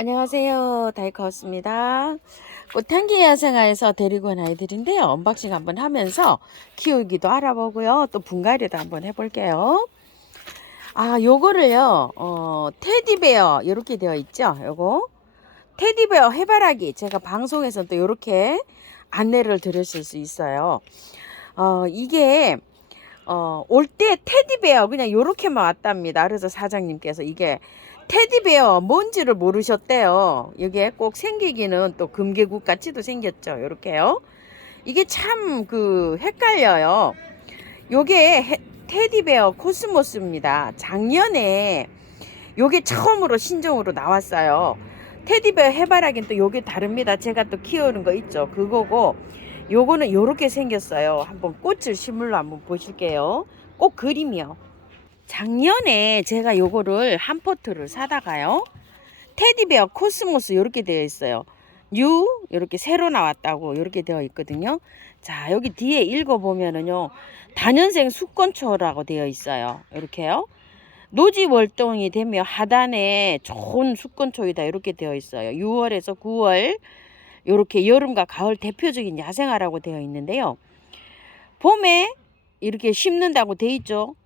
안녕하세요. 다이커스입니다. 꽃향기 야생화에서 데리고 온 아이들인데요. 언박싱 한번 하면서 키우기도 알아보고요. 또 분갈이도 한번 해볼게요. 요거를요, 테디베어, 이렇게 되어 있죠. 요거. 테디베어 해바라기. 제가 방송에서 또 이렇게 안내를 드렸을 수 있어요. 이게, 올 때 테디베어 그냥 요렇게만 왔답니다. 그래서 사장님께서 이게 테디베어 뭔지를 모르셨대요. 이게 꼭 생기기는 또 금계국 같이도 생겼죠. 요렇게요. 이게 참 헷갈려요. 요게 테디베어 코스모스입니다. 작년에 요게 처음으로 신종으로 나왔어요. 테디베어 해바라기는 또 요게 다릅니다. 제가 또 키우는 거 있죠. 그거고 요거는 요렇게 생겼어요. 한번 꽃을 심을로 한번 보실게요. 꼭 그림이요. 작년에 제가 요거를 한 포트를 사다가요. 테디베어 코스모스 이렇게 되어 있어요. 뉴 이렇게 새로 나왔다고 이렇게 되어 있거든요. 자, 여기 뒤에 읽어보면은요. 다년생 수권초라고 되어 있어요. 이렇게요. 노지 월동이 되며 하단에 좋은 수권초이다 이렇게 되어 있어요. 6월에서 9월 이렇게 여름과 가을 대표적인 야생화라고 되어 있는데요. 봄에 이렇게 심는다고 되어 있죠.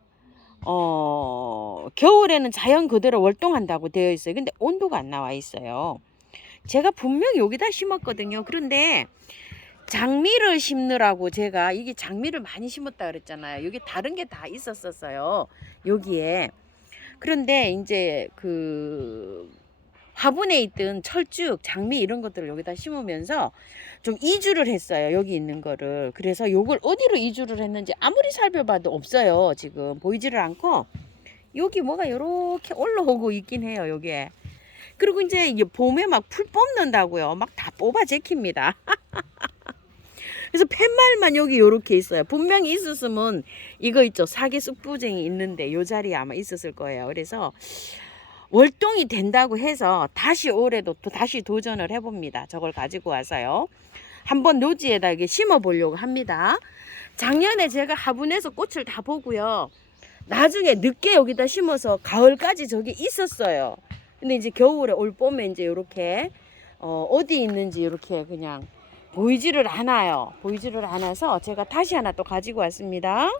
겨울에는 자연 그대로 월동한다고 되어 있어요. 근데 온도가 안 나와 있어요. 제가 분명히 여기다 심었거든요. 그런데 장미를 심느라고 제가 이게 장미를 많이 심었다 그랬잖아요. 여기 다른 게 다 있었어요. 여기에. 그런데 이제 화분에 있던 철쭉, 장미 이런 것들을 여기다 심으면서 좀 이주를 했어요. 여기 있는 거를. 그래서 요걸 어디로 이주를 했는지 아무리 살펴봐도 없어요. 지금 보이지를 않고 여기 뭐가 요렇게 올라오고 있긴 해요. 여기에. 그리고 이제 봄에 막 풀 뽑는다고요. 막 다 뽑아 제킵니다. 그래서 팻말만 여기 요렇게 있어요. 분명히 있었으면 이거 있죠. 사계 쑥부쟁이 있는데 요 자리에 아마 있었을 거예요. 그래서 월동이 된다고 해서 다시 올해도 또 다시 도전을 해봅니다. 저걸 가지고 와서요. 한번 노지에다 이게 심어 보려고 합니다. 작년에 제가 화분에서 꽃을 다 보고요. 나중에 늦게 여기다 심어서 가을까지 저기 있었어요. 근데 이제 겨울에 올 봄에 이제 이렇게 어디 있는지 이렇게 그냥 보이지를 않아요. 보이지를 않아서 제가 다시 하나 또 가지고 왔습니다.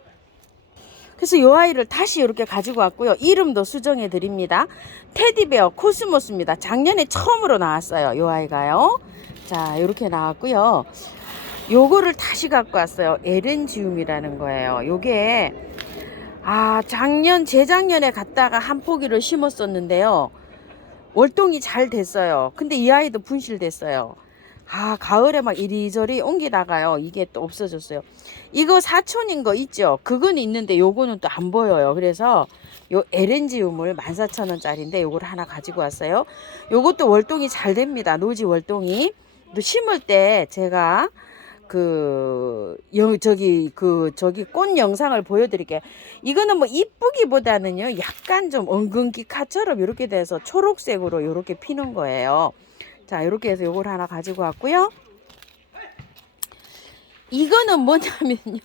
그래서 이 아이를 다시 이렇게 가지고 왔고요. 이름도 수정해 드립니다. 테디베어 코스모스입니다. 작년에 처음으로 나왔어요. 이 아이가요. 자, 이렇게 나왔고요. 요거를 다시 갖고 왔어요. 에렌지움이라는 거예요. 요게 재작년에 갔다가 한 포기를 심었었는데요. 월동이 잘 됐어요. 근데 이 아이도 분실됐어요. 가을에 막 이리저리 옮기다가요. 이게 또 없어졌어요. 이거 사촌인 거 있죠? 그건 있는데 요거는 또 안 보여요. 그래서 요 에렌지움을 14,000원짜리인데 요걸 하나 가지고 왔어요. 요것도 월동이 잘 됩니다. 노지 월동이. 또 심을 때 제가 저기 꽃 영상을 보여드릴게요. 이거는 뭐 이쁘기보다는요, 약간 좀 엉겅퀴카처럼 이렇게 돼서 초록색으로 이렇게 피는 거예요. 자, 이렇게 해서 요걸 하나 가지고 왔고요. 이거는 뭐냐면요.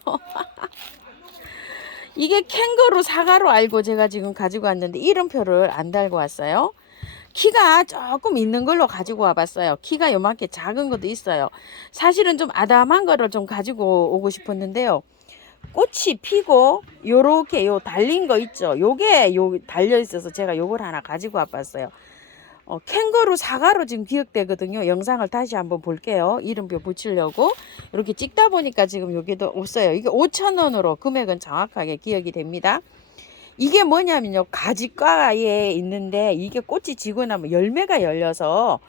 이게 캥거루 사과로 알고 제가 지금 가지고 왔는데 이름표를 안 달고 왔어요. 키가 조금 있는 걸로 가지고 와봤어요. 키가 요만큼 작은 것도 있어요. 사실은 좀 아담한 거를 좀 가지고 오고 싶었는데요. 꽃이 피고 요렇게 요 달린 거 있죠. 요게 달려 있어서 제가 요걸 하나 가지고 와봤어요. 캥거루 사과로 지금 기억되거든요. 영상을 다시 한번 볼게요. 이름표 붙이려고 이렇게 찍다 보니까 지금 여기도 없어요. 이게 5,000원으로 금액은 정확하게 기억이 됩니다. 이게 뭐냐면요. 가지과에 있는데 이게 꽃이 지고 나면 열매가 열려서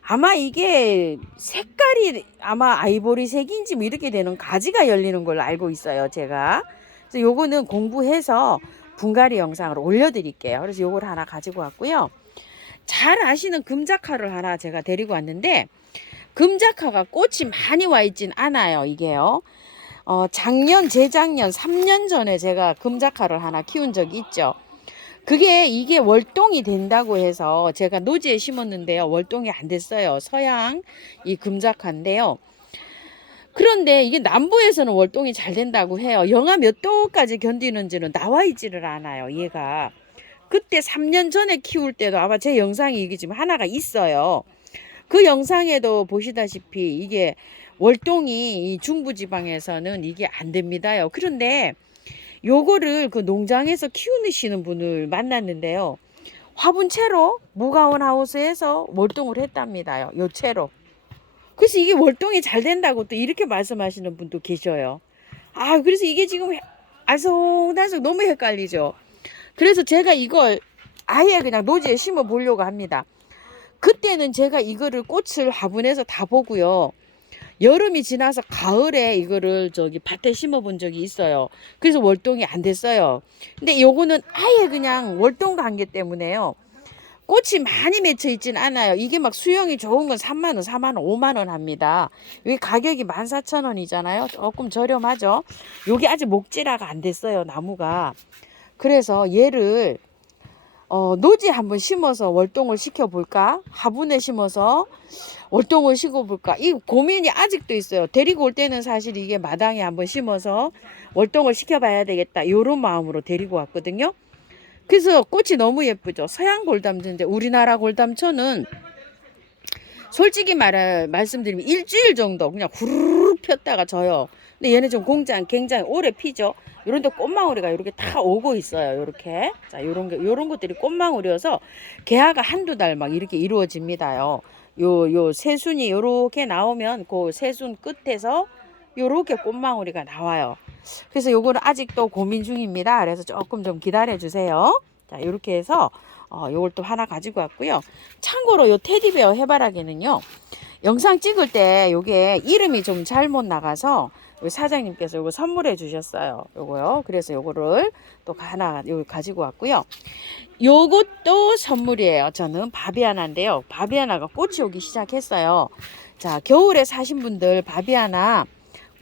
아마 이게 색깔이 아마 아이보리색인지 뭐 이렇게 되는 가지가 열리는 걸로 알고 있어요. 제가. 그래서 요거는 공부해서 분갈이 영상을 올려드릴게요. 그래서 요걸 하나 가지고 왔고요. 잘 아시는 금자카를 하나 제가 데리고 왔는데 금자카가 꽃이 많이 와 있진 않아요. 이게요. 재작년 3년 전에 제가 금자카를 하나 키운 적이 있죠. 이게 월동이 된다고 해서 제가 노지에 심었는데요. 월동이 안 됐어요. 서양 이 금자카인데요. 그런데 이게 남부에서는 월동이 잘 된다고 해요. 영하 몇 도까지 견디는지는 나와 있지를 않아요. 얘가. 그때 3년 전에 키울 때도 아마 제 영상이 이게 지금 하나가 있어요. 그 영상에도 보시다시피 이게 월동이 이 중부지방에서는 이게 안 됩니다요. 그런데 요거를 그 농장에서 키우시는 분을 만났는데요. 화분채로 무가온 하우스에서 월동을 했답니다요. 요 채로. 그래서 이게 월동이 잘 된다고 또 이렇게 말씀하시는 분도 계셔요. 아, 그래서 이게 지금 알쏭달쏭 너무 헷갈리죠. 그래서 제가 이걸 아예 그냥 노지에 심어 보려고 합니다. 그때는 제가 이거를 꽃을 화분에서 다 보고요. 여름이 지나서 가을에 이거를 저기 밭에 심어 본 적이 있어요. 그래서 월동이 안 됐어요. 근데 요거는 아예 그냥 월동 관계 때문에요. 꽃이 많이 맺혀 있진 않아요. 이게 막 수영이 좋은 건 3만 원, 4만 원, 5만 원 합니다. 여기 가격이 14,000원이잖아요. 조금 저렴하죠. 여기 아직 목질화가 안 됐어요, 나무가. 그래서 얘를 노지 한번 심어서 월동을 시켜볼까? 화분에 심어서 월동을 시켜볼까? 이 고민이 아직도 있어요. 데리고 올 때는 사실 이게 마당에 한번 심어서 월동을 시켜봐야 되겠다. 이런 마음으로 데리고 왔거든요. 그래서 꽃이 너무 예쁘죠. 서양 골담초인데 우리나라 골담초는 솔직히 말씀드리면 일주일 정도 그냥 후루룩 폈다가 져요. 근데 얘는 좀 굉장히 오래 피죠. 요런데 꽃망울이가 이렇게 다 오고 있어요. 이렇게. 자, 요런 것들이 꽃망울이어서 개화가 한두 달 막 이렇게 이루어집니다요. 요 새순이 요렇게 나오면 그 새순 끝에서 요렇게 꽃망울이가 나와요. 그래서 요거는 아직도 고민 중입니다. 그래서 조금 좀 기다려 주세요. 자, 요렇게 해서 요걸 또 하나 가지고 왔고요. 참고로 요 테디베어 해바라기는요. 영상 찍을 때 요게 이름이 좀 잘못 나가서 사장님께서 요거 선물해 주셨어요. 요거요. 그래서 요거를 또 하나 요 가지고 왔고요. 요것도 선물이에요. 저는 바비아나인데요. 바비아나가 꽃이 오기 시작했어요. 자, 겨울에 사신 분들 바비아나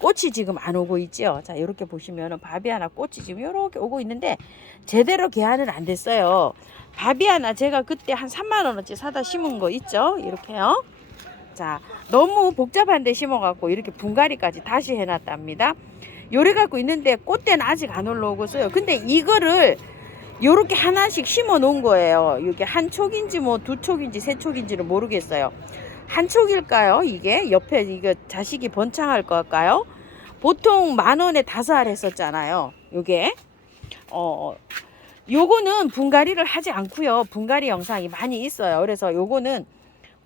꽃이 지금 안 오고 있죠. 자, 이렇게 보시면은 바비아나 꽃이 지금 이렇게 오고 있는데 제대로 개화는 안 됐어요. 바비아나 제가 그때 한 3만 원어치 사다 심은 거 있죠. 이렇게요. 자, 너무 복잡한 데 심어 갖고 이렇게 분갈이까지 다시 해놨답니다. 요래 갖고 있는데 꽃대는 아직 안 올라오고서요. 근데 이거를 요렇게 하나씩 심어 놓은 거예요. 이게 한 촉인지 뭐 두 촉인지 세 촉인지는 모르겠어요. 한 촉일까요? 이게 옆에 이거 자식이 번창할 걸까요? 보통 10,000원에 5알 했었잖아요. 요게 요거는 분갈이를 하지 않고요. 분갈이 영상이 많이 있어요. 그래서 요거는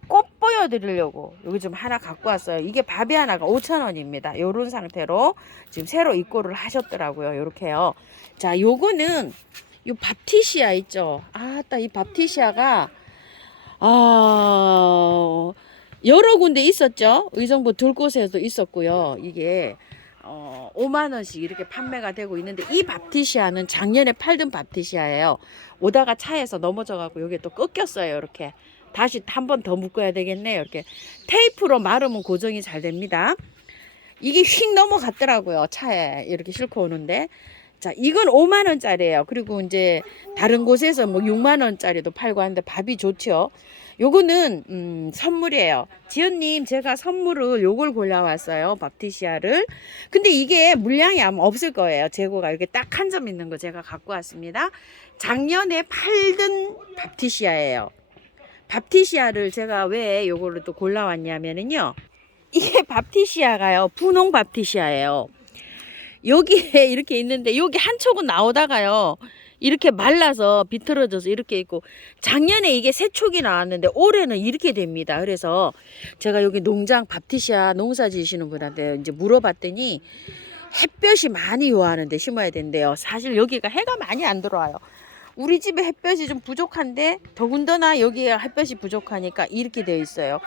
꽃 보여드리려고 여기 좀 하나 갖고 왔어요. 이게 바비아나가 5,000원입니다. 요런 상태로 지금 새로 입고를 하셨더라고요. 요렇게요. 자, 요거는 요 밥티시아 있죠. 아따, 이 밥티시아가 여러 군데 있었죠. 의정부 들곳에도 있었고요. 이게 5만 원씩 이렇게 판매가 되고 있는데 이 밥티시아는 작년에 팔던 밥티시아예요. 오다가 차에서 넘어져 갖고 여기 또 꺾였어요. 이렇게 다시 한 번 더 묶어야 되겠네요. 이렇게 테이프로 마르면 고정이 잘 됩니다. 이게 휙 넘어갔더라고요. 차에 이렇게 싣고 오는데. 자, 이건 5만 원짜리예요. 그리고 이제 다른 곳에서 뭐 6만 원짜리도 팔고 하는데 밥이 좋죠. 요거는 선물이에요. 지연님, 제가 선물을 요걸 골라왔어요. 밥티시아를. 근데 이게 물량이 아마 없을 거예요. 재고가 이렇게 딱 한 점 있는 거 제가 갖고 왔습니다. 작년에 팔던 밥티시아예요. 밥티시아를 제가 왜 요거를 또 골라왔냐면은요. 이게 밥티시아가요. 분홍 밥티시아예요. 여기에 이렇게 있는데 여기 한 촉은 나오다가요. 이렇게 말라서 비틀어져서 이렇게 있고 작년에 이게 세 촉이 나왔는데 올해는 이렇게 됩니다. 그래서 제가 여기 농장 밥티시아 농사 지시는 분한테 이제 물어봤더니 햇볕이 많이 요하는데 심어야 된대요. 사실 여기가 해가 많이 안 들어와요. 우리 집에 햇볕이 좀 부족한데 더군다나 여기가 햇볕이 부족하니까 이렇게 되어 있어요.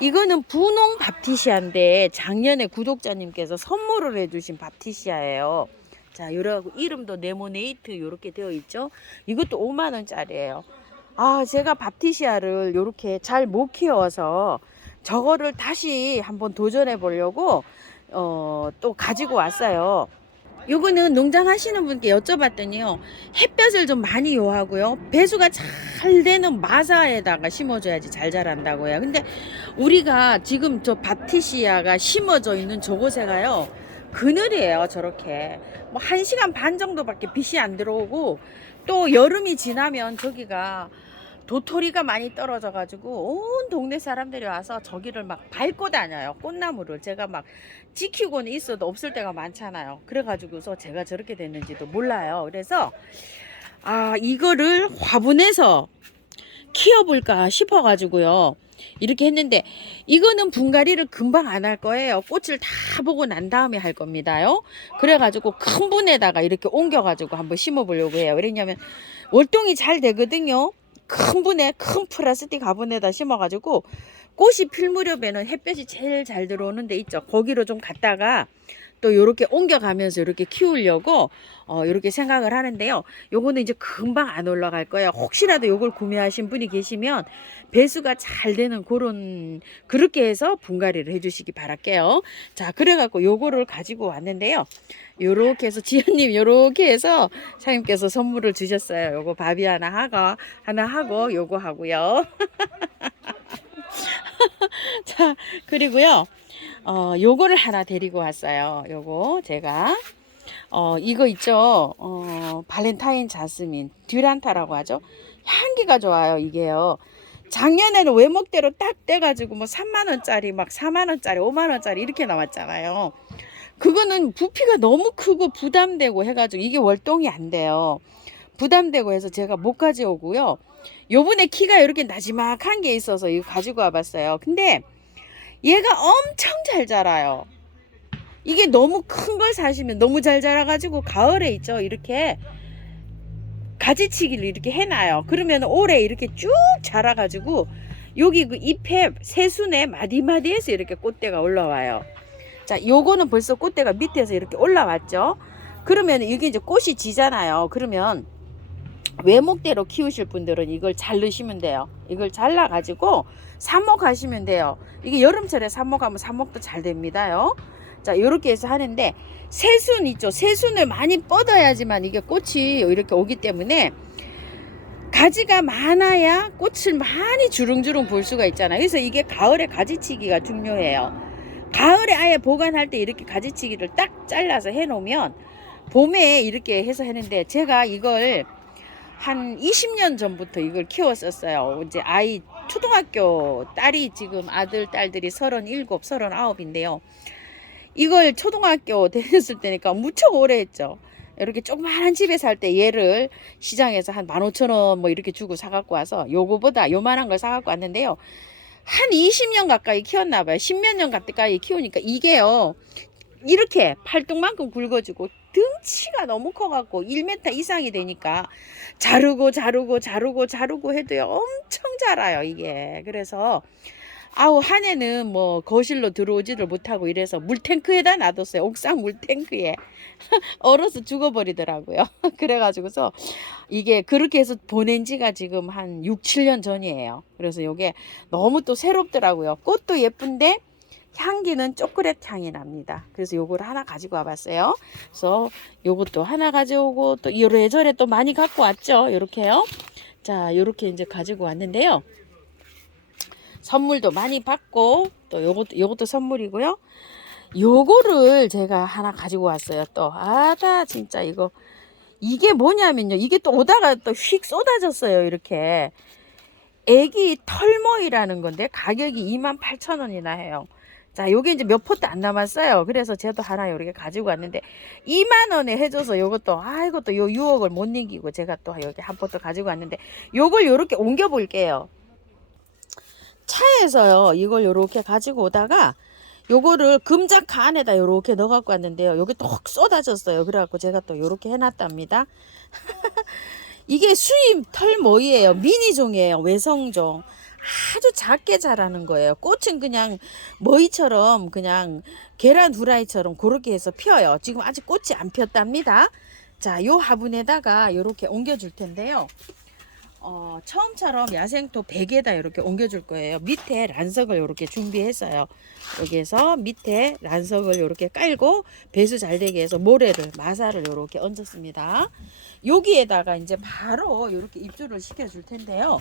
이거는 분홍 밥티시아인데 작년에 구독자님께서 선물을 해주신 밥티시아예요. 자, 요래갖고 이름도 네모네이트 요렇게 되어 있죠. 이것도 5만 원짜리예요. 아, 제가 밥티시아를 요렇게 잘 못 키워서 저거를 다시 한번 도전해 보려고 또 가지고 왔어요. 요거는 농장 하시는 분께 여쭤봤더니요. 햇볕을 좀 많이 요하고요. 배수가 잘 되는 마사에다가 심어줘야지 잘 자란다고 해요. 근데 우리가 지금 저 밥티시아가 심어져 있는 저곳에가요. 그늘이에요. 저렇게. 뭐 1시간 반 정도밖에 빛이 안 들어오고 또 여름이 지나면 저기가 도토리가 많이 떨어져 가지고 온 동네 사람들이 와서 저기를 막 밟고 다녀요. 꽃나무를 제가 막 지키고는 있어도 없을 때가 많잖아요. 그래 가지고서 제가 저렇게 됐는지도 몰라요. 그래서 이거를 화분에서 키워볼까 싶어 가지고요 이렇게 했는데, 이거는 분갈이를 금방 안 할 거예요. 꽃을 다 보고 난 다음에 할 겁니다요. 그래 가지고 큰 분에다가 이렇게 옮겨 가지고 한번 심어 보려고 해요. 왜냐면 월동이 잘 되거든요. 큰 분에 큰 플라스틱 화분에다 심어 가지고 꽃이 필 무렵에는 햇볕이 제일 잘 들어오는 데 있죠. 거기로 좀 갔다가 또 요렇게 옮겨가면서 이렇게 키우려고 이렇게 생각을 하는데요. 요거는 이제 금방 안 올라갈 거예요. 혹시라도 요걸 구매하신 분이 계시면 배수가 잘 되는 그렇게 해서 분갈이를 해주시기 바랄게요. 자, 그래갖고 요거를 가지고 왔는데요. 요렇게 해서 지연님 요렇게 해서 사장님께서 선물을 주셨어요. 요거 바비 하나 하고 요거 하고요. 자, 그리고요. 요거를 하나 데리고 왔어요. 요거 제가 이거 있죠. 발렌타인 자스민 듀란타라고 하죠. 향기가 좋아요. 이게요. 작년에는 외목대로 딱 떼가지고 뭐 3만원짜리 막 4만원짜리 5만원짜리 이렇게 나왔잖아요. 그거는 부피가 너무 크고 부담되고 해가지고 이게 월동이 안 돼요. 부담되고 해서 제가 못 가져오고요. 요번에 키가 이렇게 나지막한 게 있어서 이거 가지고 와봤어요. 근데 얘가 엄청 잘 자라요. 이게 너무 큰 걸 사시면 너무 잘 자라가지고 가을에 있죠. 이렇게 가지치기를 이렇게 해놔요. 그러면 올해 이렇게 쭉 자라가지고 여기 그 잎에 새순에 마디마디에서 이렇게 꽃대가 올라와요. 자, 요거는 벌써 꽃대가 밑에서 이렇게 올라왔죠. 그러면 이게 이제 꽃이 지잖아요. 그러면 외목대로 키우실 분들은 이걸 자르시면 돼요. 이걸 잘라가지고 삽목하시면 돼요. 이게 여름철에 삽목하면 삽목도 잘 됩니다요. 자, 이렇게 해서 하는데 새순 있죠. 새순을 많이 뻗어야지만 이게 꽃이 이렇게 오기 때문에 가지가 많아야 꽃을 많이 주릉주릉 볼 수가 있잖아요. 그래서 이게 가을에 가지치기가 중요해요. 가을에 아예 보관할 때 이렇게 가지치기를 딱 잘라서 해놓으면 봄에 이렇게 해서 했는데, 제가 이걸 한 20년 전부터 이걸 키웠었어요. 이제 아이 초등학교 딸이 지금 아들 딸들이 37, 39인데요. 이걸 초등학교 다녔을 때니까 무척 오래 했죠. 이렇게 조그마한 집에 살 때 얘를 시장에서 한 15,000원 뭐 이렇게 주고 사갖고 와서 요거보다 요만한 걸 사갖고 왔는데요. 한 20년 가까이 키웠나 봐요. 10몇 년 가까이 키우니까 이게요. 이렇게 팔뚝만큼 굵어지고 등치가 너무 커갖고 1m 이상이 되니까 자르고 해도요 엄청 자라요 이게. 그래서 한 해는 뭐 거실로 들어오지를 못하고 이래서 물탱크에다 놔뒀어요. 옥상 물탱크에. 얼어서 죽어버리더라고요. 그래가지고서 이게 그렇게 해서 보낸 지가 지금 한 6, 7년 전이에요. 그래서 이게 너무 또 새롭더라고요. 꽃도 예쁜데 향기는 초콜릿 향이 납니다. 그래서 요걸 하나 가지고 와봤어요. 그래서 요것도 하나 가져오고 또 이래저래 또 많이 갖고 왔죠. 요렇게요. 자, 요렇게 이제 가지고 왔는데요. 선물도 많이 받고 또 요것도 선물이고요. 요거를 제가 하나 가지고 왔어요. 또 진짜 이게 뭐냐면요. 이게 또 오다가 또 휙 쏟아졌어요. 이렇게 애기 털모이라는 건데 가격이 28,000원이나 해요. 자, 요게 이제 몇 포트 안 남았어요. 그래서 제가 하나 이렇게 가지고 왔는데 2만 원에 해줘서 요것도 이것도 요 유혹을 못 이기고 제가 또 여기 한 포트 가지고 왔는데 요걸 요렇게 옮겨 볼게요. 차에서요 이걸 요렇게 가지고 오다가 요거를 금자카 안에다 요렇게 넣어 갖고 왔는데요. 요게 또 확 쏟아졌어요. 그래갖고 제가 또 요렇게 해놨답니다. 이게 수입 털모이에요. 미니종이에요. 외성종. 아주 작게 자라는 거예요. 꽃은 그냥 머이처럼 그냥 계란 후라이처럼 그렇게 해서 펴요. 지금 아직 꽃이 안 폈답니다. 자, 요 화분에다가 요렇게 옮겨 줄 텐데요. 처음처럼 야생토 100에다 이렇게 옮겨줄 거예요. 밑에 란석을 이렇게 준비했어요. 여기에서 밑에 란석을 이렇게 깔고 배수 잘 되게 해서 마사를 이렇게 얹었습니다. 여기에다가 이제 바로 이렇게 입주를 시켜줄 텐데요.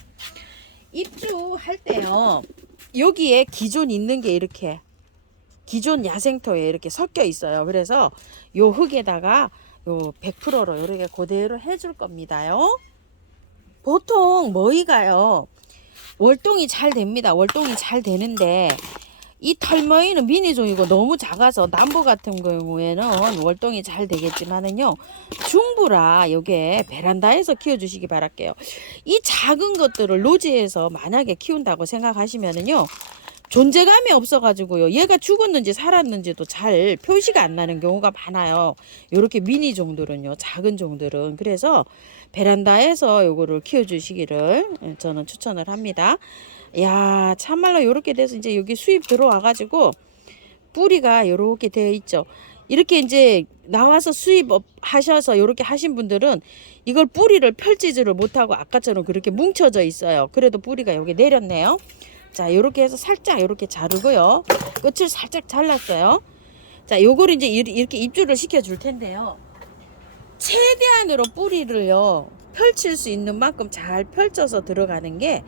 입주할 때요. 여기에 기존 있는 게 이렇게 기존 야생토에 이렇게 섞여 있어요. 그래서 요 흙에다가 요 100%로 이렇게 그대로 해줄 겁니다요. 보통 머위가요 월동이 잘 됩니다. 월동이 잘 되는데 이 털머위는 미니종이고 너무 작아서 남부 같은 경우에는 월동이 잘 되겠지만은요 중부라 요게 베란다에서 키워주시기 바랄게요. 이 작은 것들을 노지에서 만약에 키운다고 생각하시면은요 존재감이 없어가지고요 얘가 죽었는지 살았는지도 잘 표시가 안 나는 경우가 많아요. 요렇게 미니 종들은요 작은 종들은. 그래서 베란다에서 요거를 키워주시기를 저는 추천을 합니다. 야 참말로 요렇게 돼서 이제 여기 수입 들어와 가지고 뿌리가 요렇게 되어 있죠. 이렇게 이제 나와서 수입 하셔서 요렇게 하신 분들은 이걸 뿌리를 펼치지를 못하고 아까처럼 그렇게 뭉쳐져 있어요. 그래도 뿌리가 여기 내렸네요. 자 요렇게 해서 살짝 요렇게 자르고요 끝을 살짝 잘랐어요. 자 요거를 이제 이렇게 입주를 시켜 줄 텐데요 최대한으로 뿌리를요 펼칠 수 있는 만큼 잘 펼쳐서 들어가는 게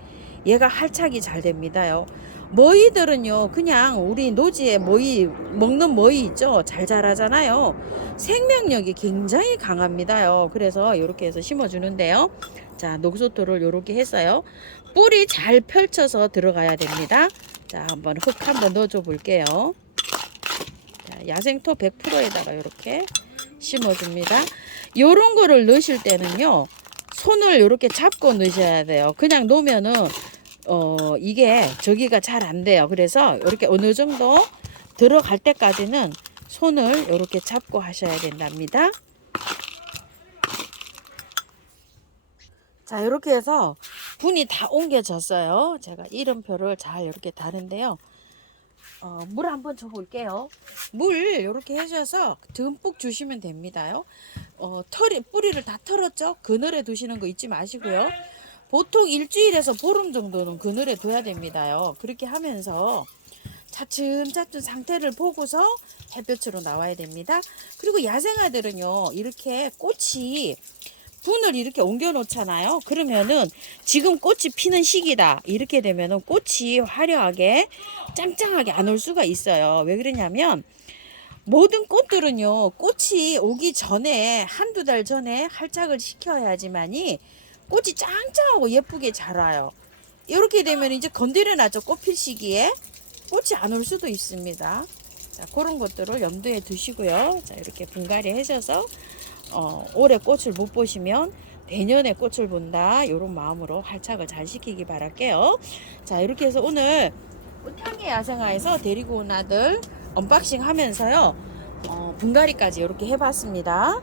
얘가 활착이 잘 됩니다요. 머위들은요 그냥 우리 노지에 머위 먹는 머위 있죠 잘 자라잖아요. 생명력이 굉장히 강합니다요. 그래서 이렇게 해서 심어 주는데요 자 녹소토를 이렇게 했어요. 뿌리 잘 펼쳐서 들어가야 됩니다. 자 한번 흙 한번 넣어줘 볼게요. 자, 야생토 100%에다가 이렇게 심어줍니다. 요런 거를 넣으실 때는요 손을 이렇게 잡고 넣으셔야 돼요. 그냥 놓으면은 이게 저기가 잘 안 돼요. 그래서 이렇게 어느 정도 들어갈 때까지는 손을 이렇게 잡고 하셔야 된답니다. 자 이렇게 해서 분이 다 옮겨졌어요. 제가 이름표를 잘 이렇게 다는데요. 물 한번 줘 볼게요. 물 이렇게 해줘서 듬뿍 주시면 됩니다요. 뿌리를 다 털었죠? 그늘에 두시는 거 잊지 마시고요. 보통 일주일에서 보름 정도는 그늘에 둬야 됩니다요. 그렇게 하면서 차츰차츰 상태를 보고서 햇볕으로 나와야 됩니다. 그리고 야생아들은요 이렇게 꽃이 분을 이렇게 옮겨 놓잖아요. 그러면은 지금 꽃이 피는 시기다 이렇게 되면은 꽃이 화려하게 짱짱하게 안 올 수가 있어요. 왜 그러냐면 모든 꽃들은요 꽃이 오기 전에 한두 달 전에 활착을 시켜야지만이 꽃이 짱짱하고 예쁘게 자라요. 이렇게 되면 이제 건드려 놨죠. 꽃 필 시기에 꽃이 안 올 수도 있습니다. 자 그런 것들을 염두에 두시고요. 자 이렇게 분갈이 하셔서 올해 꽃을 못 보시면 내년에 꽃을 본다 이런 마음으로 활착을 잘 시키기 바랄게요. 자 이렇게 해서 오늘 꽃향의 야생화에서 데리고 온 아들 언박싱 하면서요 분갈이까지 이렇게 해봤습니다.